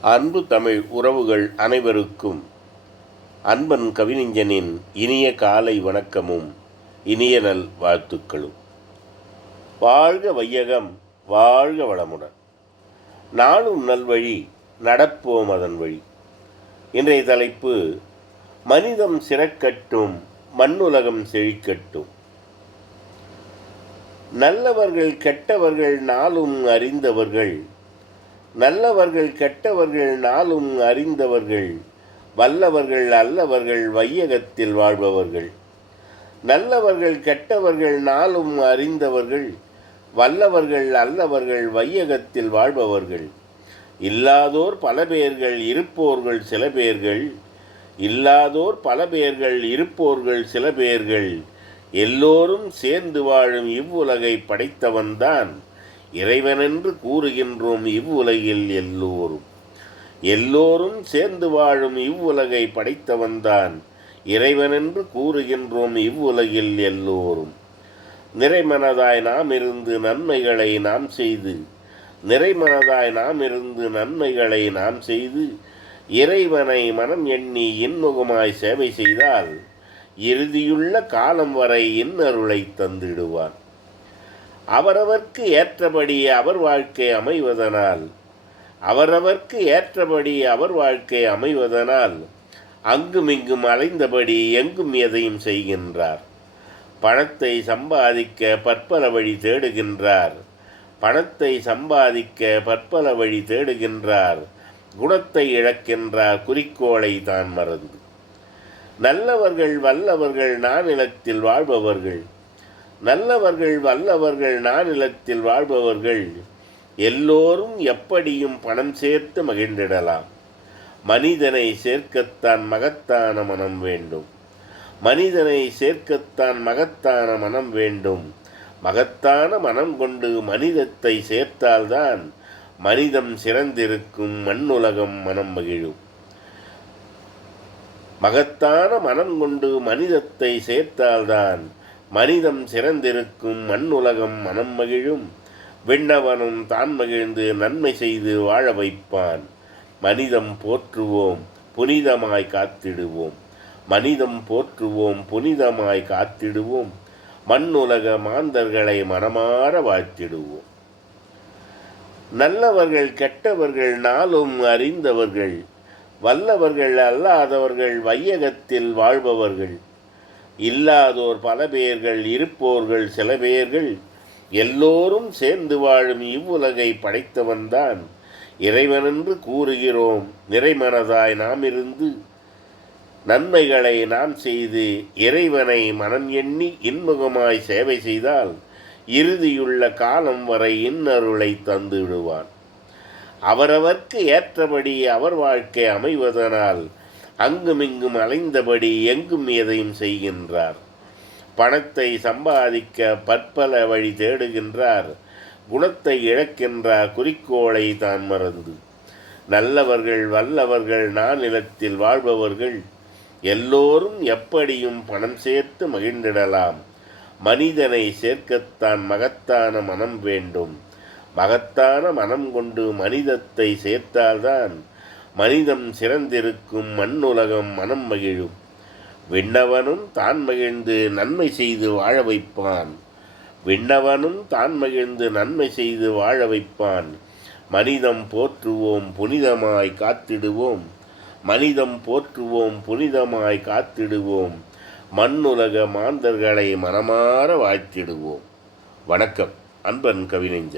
அன்பு தமிழ் உறவுகள் அனைவருக்கும் அன்பன் கவிஞனின் இனிய காலை வணக்கமும் இனிய நல் வாழ்த்துக்களும். வாழ்க வையகம் வாழ்க வளமுடன். நாளும் நல்வழி நடப்போம் அதன் வழி. இன்றைய தலைப்பு மனிதம் சிறக்கட்டும் மண்ணுலகம் செழிக்கட்டும். நல்லவர்கள் கெட்டவர்கள் நாளும் அறிந்தவர்கள் நல்லவர்கள் கெட்டவர்கள் நாளும் அறிந்தவர்கள் வல்லவர்கள் அல்லவர்கள் வையகத்தில் வாழ்பவர்கள். நல்லவர்கள் கெட்டவர்கள் நாளும் அறிந்தவர்கள் வல்லவர்கள் அல்லவர்கள் வையகத்தில் வாழ்பவர்கள். இல்லாதோர் பல பேர்கள் இருப்போர்கள் சில பேர்கள் இல்லாதோர் பல பேர்கள் இருப்போர்கள் சில பேர்கள். எல்லோரும் சேர்ந்து வாழும் இவ்வுலகை படைத்தவன்தான் இறைவனென்று கூறுகின்றோம் இவ்வுலகில் எல்லோரும். எல்லோரும் சேர்ந்து வாழும் இவ்வுலகை படைத்தவன்தான் இறைவனென்று கூறுகின்றோம் இவ்வுலகில் எல்லோரும். நிறைமனதாய் நாம் இருந்து நன்மைகளை நாம் செய்து நிறைமனதாய் நாம் இருந்து நன்மைகளை நாம் செய்து இறைவனை மனம் எண்ணி இன்முகமாய் சேவை செய்தால் இறுதியுள்ள காலம் வரை இன்னருளை தந்திடுவான். அவரவர்க்கு ஏற்றபடி அவர் வாழ்க்கை அமைவதனால் அவரவர்க்கு ஏற்றபடி அவர் வாழ்க்கை அமைவதனால் அங்குமிங்கும் அலைந்தபடி எங்கும் எதையும் செய்கின்றார். பணத்தை சம்பாதிக்க பற்பல வழி தேடுகின்றார். பணத்தை சம்பாதிக்க பற்பல வழி தேடுகின்றார். குணத்தை இழக்கின்றார். குறிக்கோளை தான் மறந்து. நல்லவர்கள் வல்லவர்கள் நானிலத்தில் வாழ்பவர்கள் நல்லவர்கள் வல்லவர்கள் நானிலத்தில் வாழ்பவர்கள் எல்லோரும் எப்படியும் பணம் சேர்த்து மகிழ்ந்திடலாம். மனிதனை சேர்க்கத்தான் மகத்தான மனம் வேண்டும். மனிதனை சேர்க்கத்தான் மகத்தான மனம் வேண்டும். மகத்தான மனம் கொண்டு மனிதத்தை சேர்த்தால்தான் மனிதம் சிறந்திருக்கும் மண்ணுலகம் மனம் மகிழும். மகத்தான மனம் கொண்டு மனிதத்தை சேர்த்தால்தான் மனிதம் சிறந்திருக்கும் மண்ணுலகம் மனம் மகிழும். விண்ணவனும் தான் மகிழ்ந்து நன்மை செய்து வாழ வைப்பான். மனிதம் போற்றுவோம் புனிதமாய் காத்திடுவோம். மனிதம் போற்றுவோம் புனிதமாய் காத்திடுவோம். மண்ணுலக மாந்தர்களை மனமாற வாழ்த்திடுவோம். நல்லவர்கள் கெட்டவர்கள் நாளும் அறிந்தவர்கள். வல்லவர்கள் அல்லாதவர்கள் வையகத்தில் வாழ்பவர்கள். இல்லாதோர் பல பேர்கள் இருப்போர்கள் சில பேர்கள் எல்லோரும் சேர்ந்து வாழும் இவ்வுலகை படைத்தவன்தான். இறைவனென்று கூறுகிறோம் நிறைமனதாய் நாம் இருந்து நன்மைகளை நாம் செய்து இறைவனை மனம் எண்ணி இன்முகமாய் சேவை செய்தால் இறுதியுள்ள காலம் வரை இன்னருளை தந்துவிடுவான். அவரவர்க்கு ஏற்றபடி அவர் வாழ்க்கை அமைவதனால் அங்குமிங்கும் அலைந்தபடி எங்கும் எதையும் செய்கின்றார். பணத்தை சம்பாதிக்க பற்பல வழி தேடுகின்றார். குணத்தை இழக்கின்றார். குறிக்கோளை தான் மறந்து. நல்லவர்கள் வல்லவர்கள் நானிலத்தில் வாழ்பவர்கள். எல்லோரும் எப்படியும் பணம் சேர்த்து மகிழ்ந்திடலாம். மனிதனை சேர்க்கத்தான் மகத்தான மனம் வேண்டும். மகத்தான மனம் கொண்டு மனிதத்தை சேர்த்தால்தான் மனிதம் சிறந்திருக்கும் மண்ணுலகம் மனம் மகிழும். விண்ணவனும் தான் மகிழ்ந்து நன்மை செய்து வாழ வைப்பான். விண்ணவனும் தான் மகிழ்ந்து நன்மை செய்து வாழ வைப்பான். மனிதம் போற்றுவோம் புனிதமாய் காத்திடுவோம். மனிதம் போற்றுவோம் புனிதமாய் காத்திடுவோம். மண்ணுலக மாந்தர்களை மனமாற வாழ்த்திடுவோம். வணக்கம். அன்பன் கவிஞன்